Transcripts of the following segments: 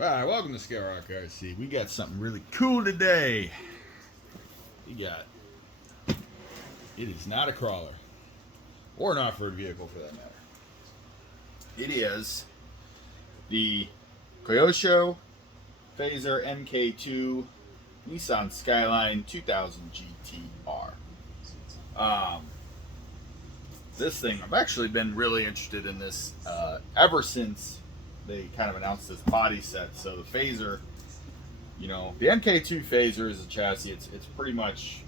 Alright, welcome to Scale Rock RC. We got something really cool today. It is not a crawler, or an off-road vehicle for that matter. It is the Kyosho Fazer MK2 Nissan Skyline 2000 GT-R. This thing, I've actually been really interested in this ever since they kind of announced this body set. So the Fazer, you know, the MK2 Fazer is a chassis. It's pretty much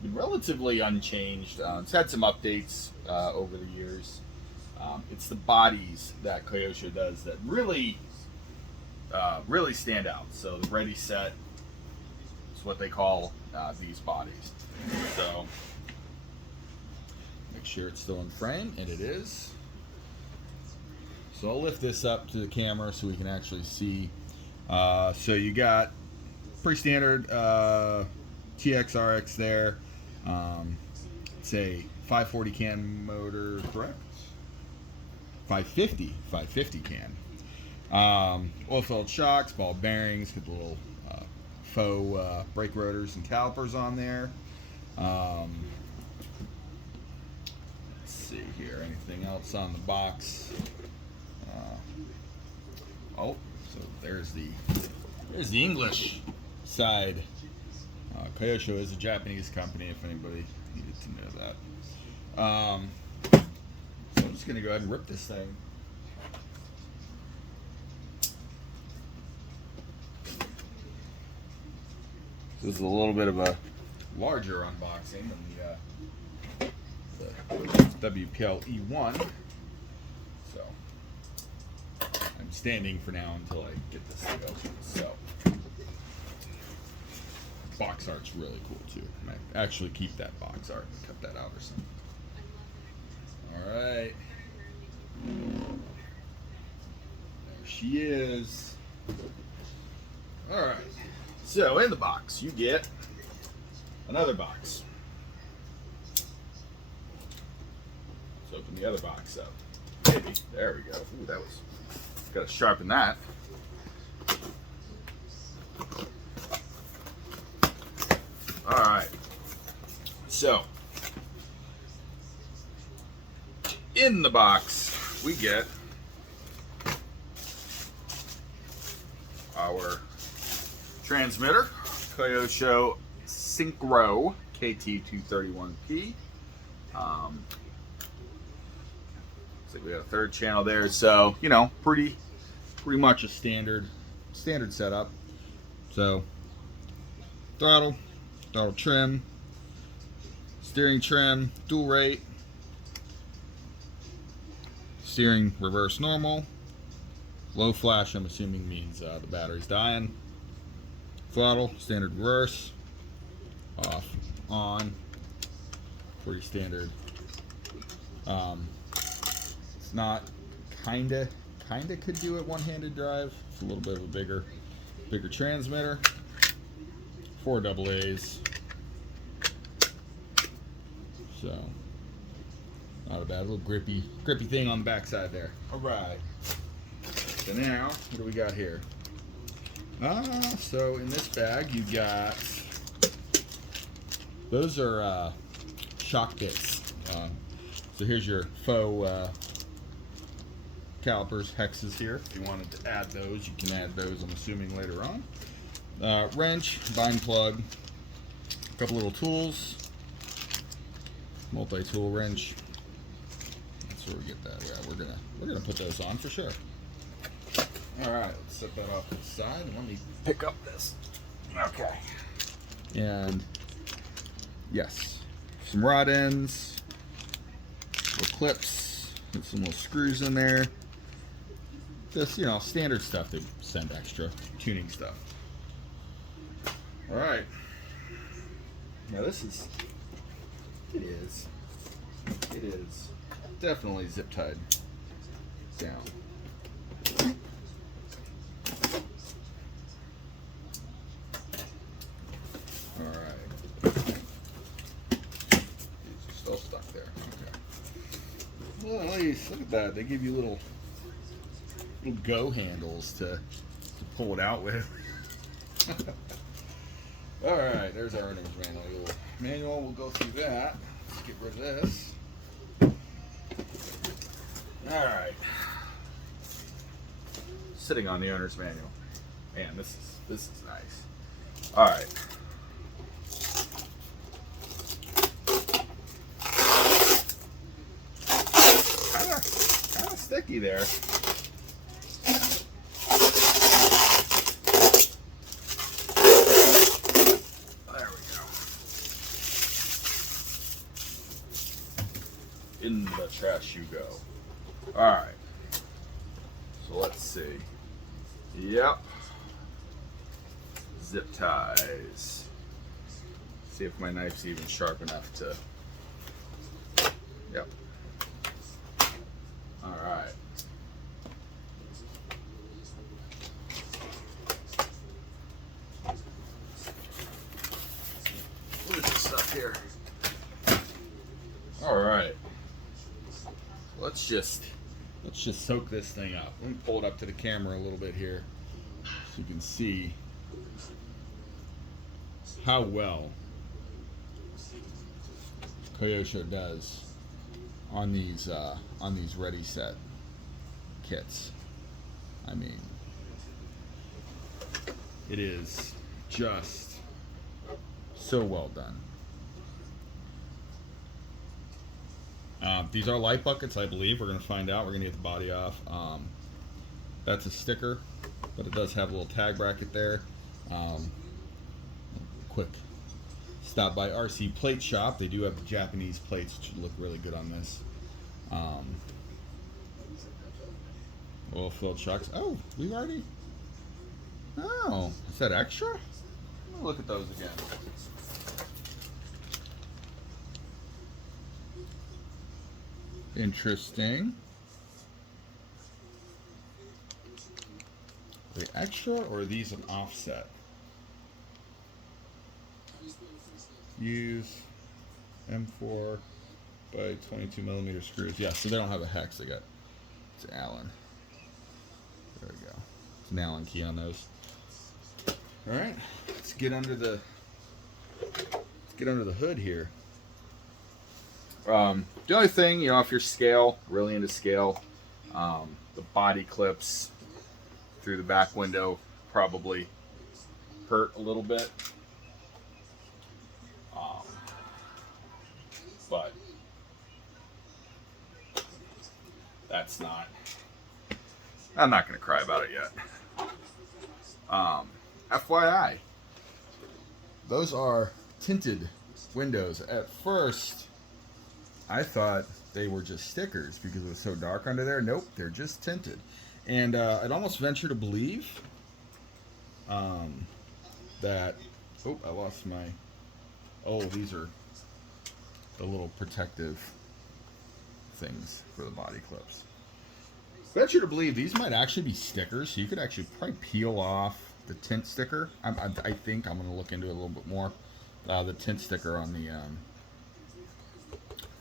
been relatively unchanged. It's had some updates over the years. It's the bodies that Kyosho does that really stand out. So the ReadySet is what they call these bodies. So make sure it's still in frame, and it is. So I'll lift this up to the camera so we can actually see. So you got pretty standard TX RX there. It's a 540 can motor, correct? 550 can. Oil-filled shocks, ball bearings, got the little faux brake rotors and calipers on there. Let's see here, anything else on the box? So there's the English side. Kyosho is a Japanese company, if anybody needed to know that. So I'm just going to go ahead and rip this thing. This is a little bit of a larger unboxing than the WPL E1. So I'm standing for now until I get this thing open. So box art's really cool too. I might actually keep that box art and cut that out or something. Alright. There she is. Alright. So in the box you get another box. Let's open the other box up. Maybe. There we go. Ooh, that was... Gotta sharpen that. Alright. So, in the box, we get our transmitter, Kyosho Synchro KT231P. Looks like we got a third channel there, so you know, pretty much a standard setup. So, throttle trim, steering trim, dual rate, steering reverse normal, low flash, I'm assuming means the battery's dying, throttle, standard reverse, off, on, pretty standard. It's not kinda could do it one-handed drive. It's a little bit of a bigger transmitter. 4 AA's. So not a bad little grippy thing on the backside there. Alright. So now, what do we got here? So in this bag you got, those are shock bits. So here's your faux calipers, hexes here. If you wanted to add those, you can add those, I'm assuming, later on. Wrench, bind plug, a couple little tools, multi-tool wrench. That's where we get that. Yeah, we're gonna put those on for sure. All right, let's set that off to the side and let me pick up this. Okay. And yes, some rod ends, little clips, and some little screws in there. Just, you know, standard stuff they send extra, tuning stuff. All right. Now this is, it is definitely zip tied down. All right. These are still stuck there. Okay. Well, at least look at that. They give you little go handles to to pull it out with. All right, there's our owner's manual. We'll go through that. Let's get rid of this. All right. Sitting on the owner's manual. Man, this is nice. All right. Kind of sticky there. There we go. In the trash you go. All right. So let's see. Yep. Zip ties. See if my knife's even sharp enough to. Yep. All right. What is this stuff here? All right. Let's just soak this thing up. Let me pull it up to the camera a little bit here so you can see how well Kyosho does on these ReadySet kits. I mean, it is just so well done. These are light buckets, I believe. We're going to find out. We're going to get the body off. That's a sticker, but it does have a little tag bracket there. Quick stop by RC Plate Shop. They do have the Japanese plates, which look really good on this. Oil-filled shocks. Oh, we've already... Oh, is that extra? Let me look at those again. Interesting. Are they extra or are these an offset? Use M4 by 22mm screws. Yeah, so they don't have a hex. They got it's Allen. There we go. It's an Allen key on those. All right, let's get under the hood here. The only thing, you know, if you're really into scale, the body clips through the back window probably hurt a little bit. But that's not, I'm not going to cry about it yet. FYI, those are tinted windows. At first, I thought they were just stickers because it was so dark under there. Nope, they're just tinted. And I'd almost venture to believe that... Oh, I lost my... Oh, these are the little protective things for the body clips. Venture to believe these might actually be stickers, so you could actually probably peel off the tint sticker. I think I'm going to look into it a little bit more. The tint sticker on the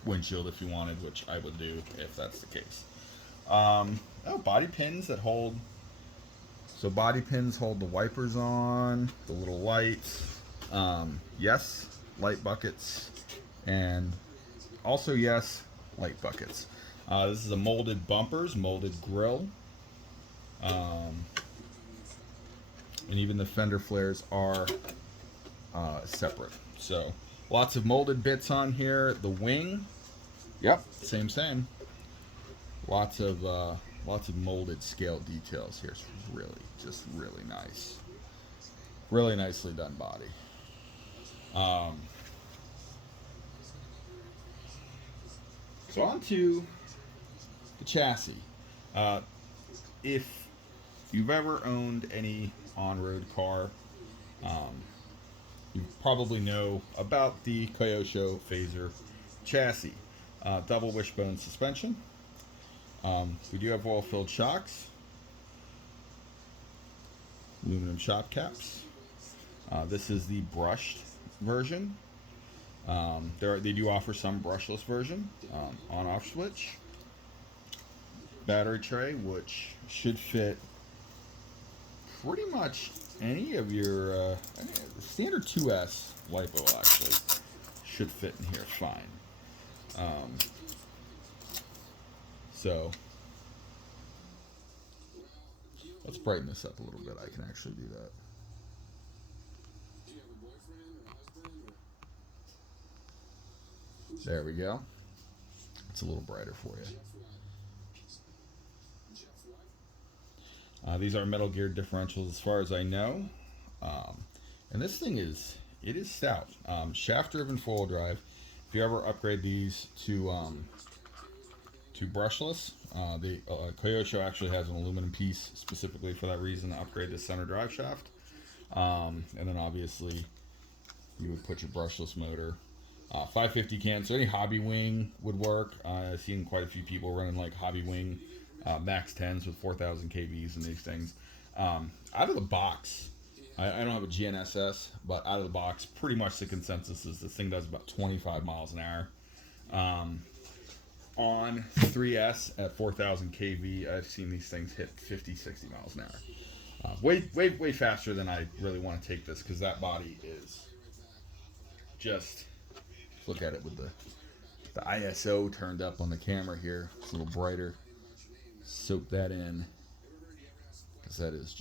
windshield if you wanted, which I would do if that's the case. Oh, body pins that hold. So body pins hold the wipers on, the little lights. Yes, light buckets, and also yes, light buckets. This is a molded bumpers, molded grill, and even the fender flares are separate. So lots of molded bits on here. The wing, yep, same. Lots of molded scale details here. It's really nice. Really nicely done body. So on to the chassis. If you've ever owned any on-road car, you probably know about the Kyosho Fazer chassis. Double wishbone suspension. We do have oil-filled shocks. Aluminum shock caps. This is the brushed version. They do offer some brushless version. On-off switch. Battery tray, which should fit pretty much any of your standard 2S LiPo actually should fit in here fine. So let's brighten this up a little bit. I can actually do that. There we go. It's a little brighter for you. These are metal geared differentials as far as I know. And this thing is stout. Shaft driven four-wheel drive. If you ever upgrade these to brushless, the Kyosho actually has an aluminum piece specifically for that reason to upgrade the center drive shaft. And then obviously you would put your brushless motor. 550 can, so any hobby wing would work. I've seen quite a few people running like hobby wing max 10s with 4,000 kVs and these things. Out of the box, I don't have a GNSS, but out of the box, pretty much the consensus is this thing does about 25 miles an hour. On 3S at 4,000 kV, I've seen these things hit 50, 60 miles an hour. Way faster than I really want to take this, because that body is just... Look at it with the ISO turned up on the camera here. It's a little brighter. Soak that in, because that is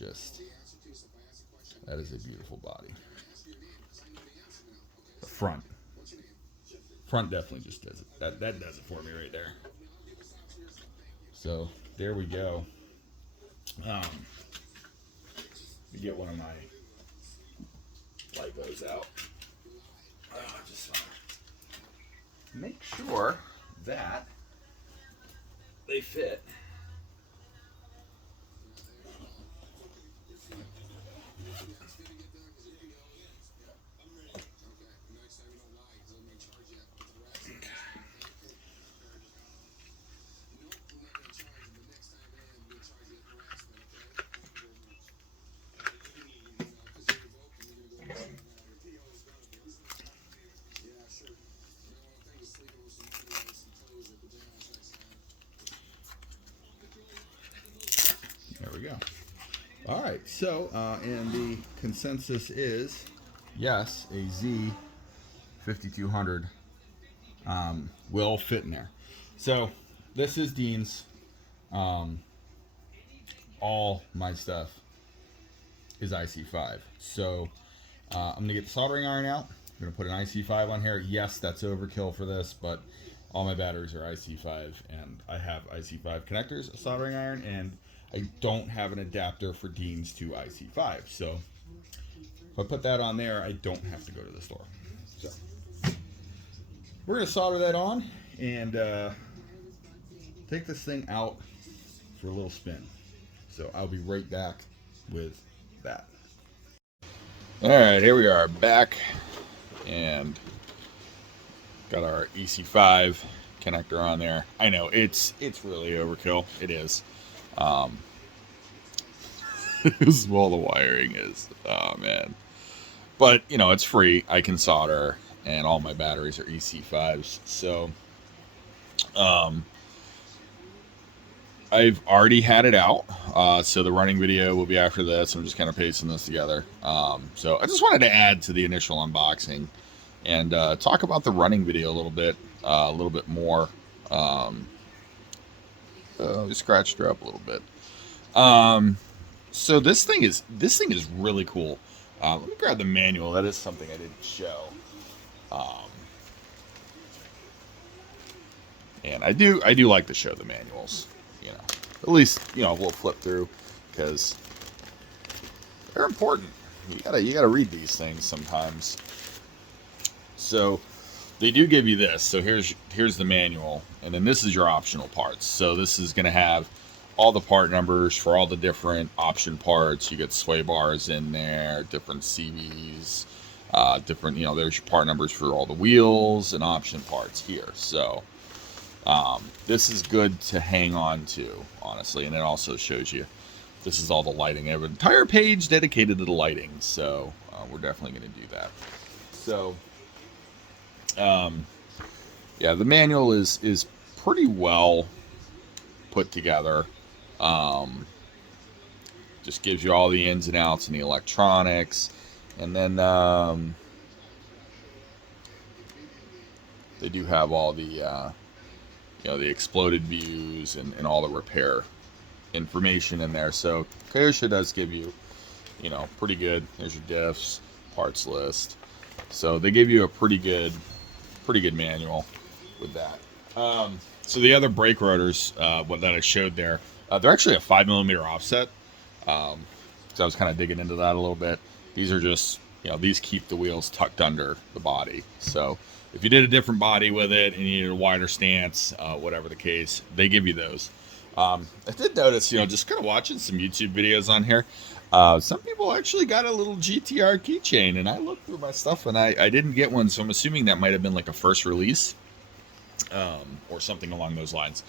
a beautiful body. The front definitely just does it. That does it for me right there. So there we go. Let me get one of my LiPos out. Just make sure that they fit. There we go. All right, so and the consensus is yes, a Z5200 will fit in there. So this is Dean's. All my stuff is IC5. So I'm gonna get the soldering iron out. I'm gonna put an IC5 on here. Yes, that's overkill for this, but all my batteries are IC5, and I have IC5 connectors, a soldering iron, and I don't have an adapter for Dean's to IC5. So if I put that on there, I don't have to go to the store. So we're gonna solder that on and take this thing out for a little spin. So I'll be right back with that. All right, here we are back, and got our EC5 connector on there. I know it's really overkill. It is. This is all the wiring is. Oh man, but you know, it's free. I can solder, and all my batteries are EC5s. So I've already had it out, so the running video will be after this. I'm just kind of pasting this together. So I just wanted to add to the initial unboxing and talk about the running video a little bit more. We scratched her up a little bit. So this thing is really cool. Let me grab the manual. That is something I didn't show. And I do like to show the manuals. You know, at least, you know, we'll flip through, because they're important. You gotta read these things sometimes. So they do give you this. So here's the manual, and then this is your optional parts. So this is gonna have all the part numbers for all the different option parts. You get sway bars in there, different CVs, different, you know, there's your part numbers for all the wheels and option parts here. So this is good to hang on to, honestly, and it also shows you this is all the lighting. I have an entire page dedicated to the lighting, so we're definitely going to do that. So yeah, the manual is pretty well put together. Just gives you all the ins and outs and the electronics. And then they do have all the the exploded views and all the repair information in there. So Kyosho does give you, pretty good. There's your diffs, parts list. So they give you a pretty good manual with that. So the other brake rotors, what that I showed there, they're actually a 5mm offset. So I was kind of digging into that a little bit. These are just, these keep the wheels tucked under the body. So if you did a different body with it and you needed a wider stance, whatever the case, they give you those. I did notice, just kind of watching some YouTube videos on here, some people actually got a little GT-R keychain, and I looked through my stuff and I didn't get one, so I'm assuming that might have been like a first release, or something along those lines.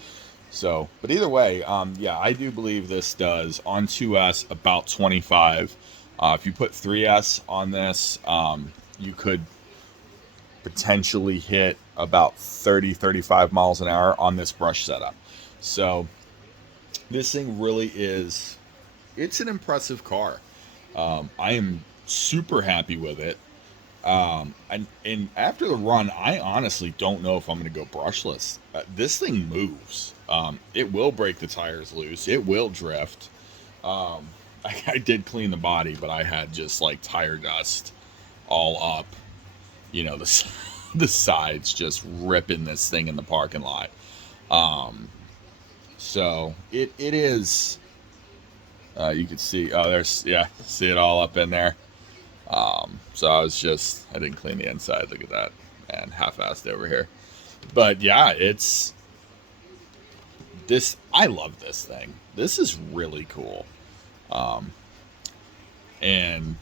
So, but either way, yeah, I do believe this does on 2S about 25. If you put 3S on this, you could potentially hit about 30-35 miles an hour on this brush setup. So this thing really is, it's an impressive car. I am super happy with it. And after the run, I honestly don't know if I'm going to go brushless. This thing moves. It will break the tires loose. It will drift. I did clean the body, but I had just like tire dust all up, the sides, just ripping this thing in the parking lot. So it is, you can see, see it all up in there. So I didn't clean the inside. Look at that, and half-assed over here. But yeah, I love this thing. This is really cool. And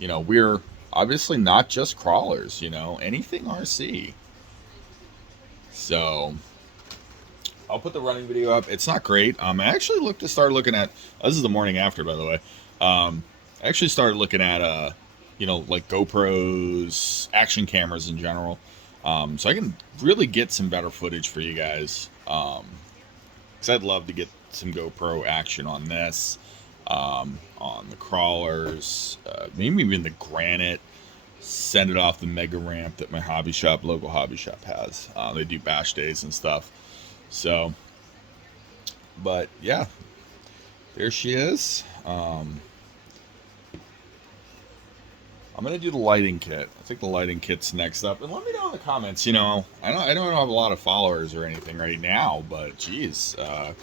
we're obviously not just crawlers, anything RC. So I'll put the running video up. It's not great. I actually started looking at, this is the morning after, by the way. I actually started looking at, like GoPros, action cameras in general. So I can really get some better footage for you guys. Because I'd love to get some GoPro action on this, on the crawlers, maybe even the Granite. Send it off the mega ramp that my local hobby shop has. They do bash days and stuff. So, but yeah, there she is. I'm gonna do the lighting kit. I think the lighting kit's next up, and let me know in the comments. I don't have a lot of followers or anything right now, but geez, I'm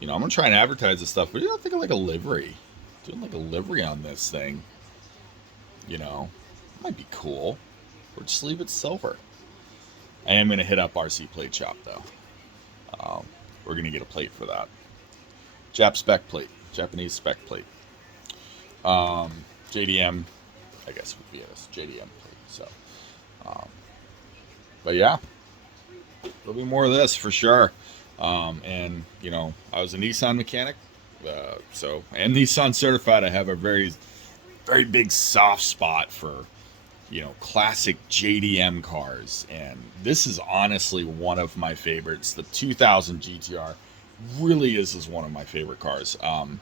gonna try and advertise this stuff. What do you think of like a livery? Doing like a livery on this thing, might be cool. Or just leave it silver. I am gonna hit up RC Plate Shop though. We're gonna get a plate for that. Japanese spec plate. JDM, I guess would be a JDM plate. So, but yeah, there'll be more of this for sure. And I was a Nissan mechanic, so I am Nissan certified. I have a very, very big soft spot for classic JDM cars, and this is honestly one of my favorites. The 2000 GT-R really is one of my favorite cars. And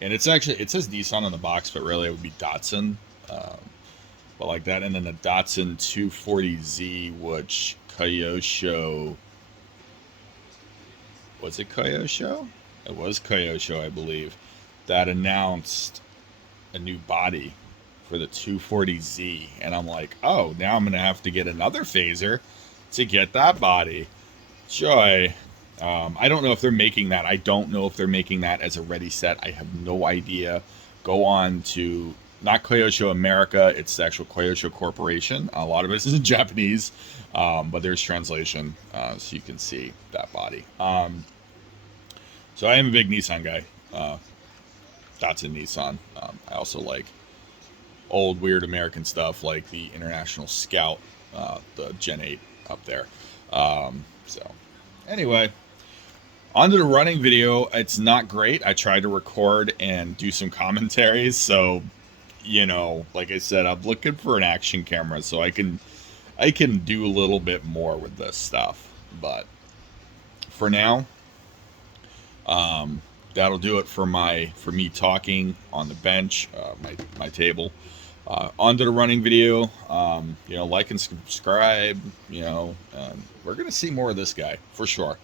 it says Nissan on the box, but really it would be Datsun, but like that. And then the Datsun 240Z, which Kyosho, was it Kyosho? It was Kyosho, I believe, that announced a new body for the 240Z, and I'm like, oh, now I'm gonna have to get another phaser to get that body. Joy. I don't know if they're making that. I don't know if they're making that as a ReadySet. I have no idea. Go on to, not Kyosho America, it's the actual Kyosho Corporation. A lot of it is in Japanese, but there's translation, so you can see that body. So I am a big Nissan guy. Datsun Nissan. I also like old weird American stuff like the International Scout, the Gen 8 up there. So anyway, onto the running video. It's not great. I tried to record and do some commentaries, so like I said, I'm looking for an action camera so I can do a little bit more with this stuff. But for now, that'll do it for me talking on the bench, my table. On to the running video. You know, like and subscribe. You know, we're gonna see more of this guy for sure.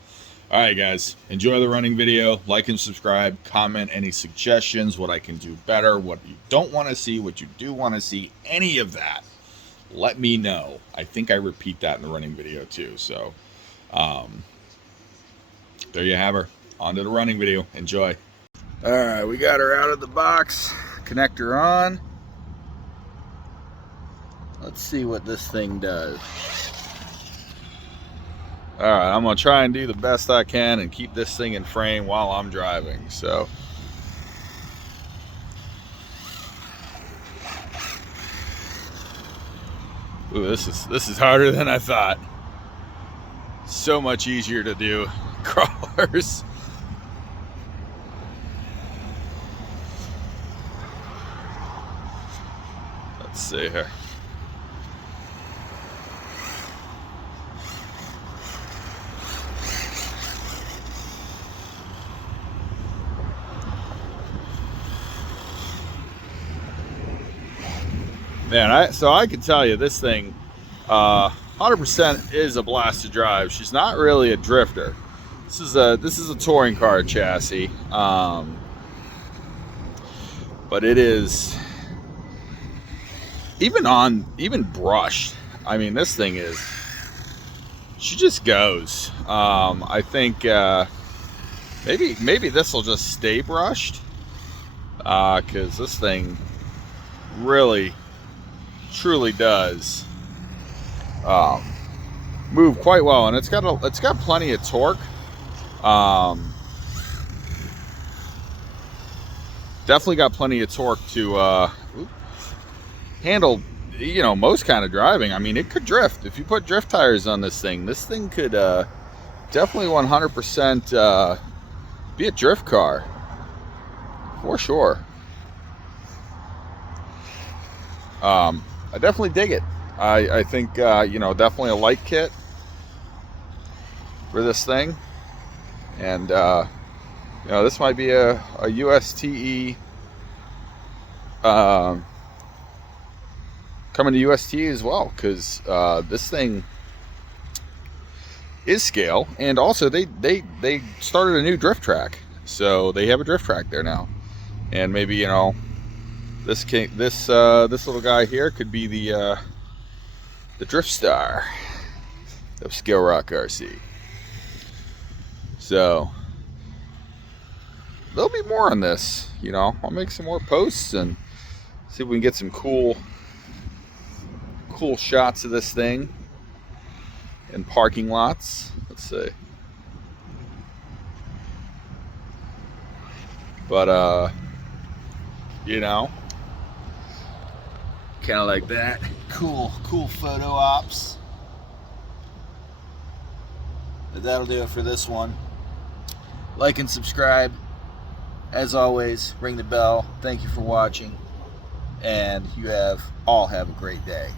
All right, guys, enjoy the running video. Like and subscribe. Comment any suggestions, what I can do better, what you don't want to see, what you do want to see, any of that. Let me know. I think I repeat that in the running video too. So, there you have her. On to the running video. Enjoy. All right, we got her out of the box. Connector on. Let's see what this thing does. All right, I'm gonna try and do the best I can and keep this thing in frame while I'm driving. So, ooh, this is harder than I thought. So much easier to do crawlers. Let's see here. Man, so I can tell you this thing 100% is a blast to drive. She's not really a drifter. This is a touring car chassis, but it is even brushed. I mean, this thing is, she just goes. I think maybe this will just stay brushed, because this thing really truly does move quite well, and it's got plenty of torque. Definitely got plenty of torque to handle, you know, most kind of driving. I mean, it could drift if you put drift tires on this thing. This thing could definitely 100% be a drift car for sure. I definitely dig it. I think, you know, definitely a light kit for this thing. And, you know, this might be a USTE, coming to USTE as well, because this thing is scale. And also they started a new drift track. So they have a drift track there now. And maybe, you know, this little guy here could be the drift star of Scale Rock RC. So there'll be more on this. You know, I'll make some more posts and see if we can get some cool shots of this thing in parking lots. Let's see. But you know, kind of like that. Cool photo ops. But that'll do it for this one. Like and subscribe. As always, ring the bell. Thank you for watching. And you all have a great day.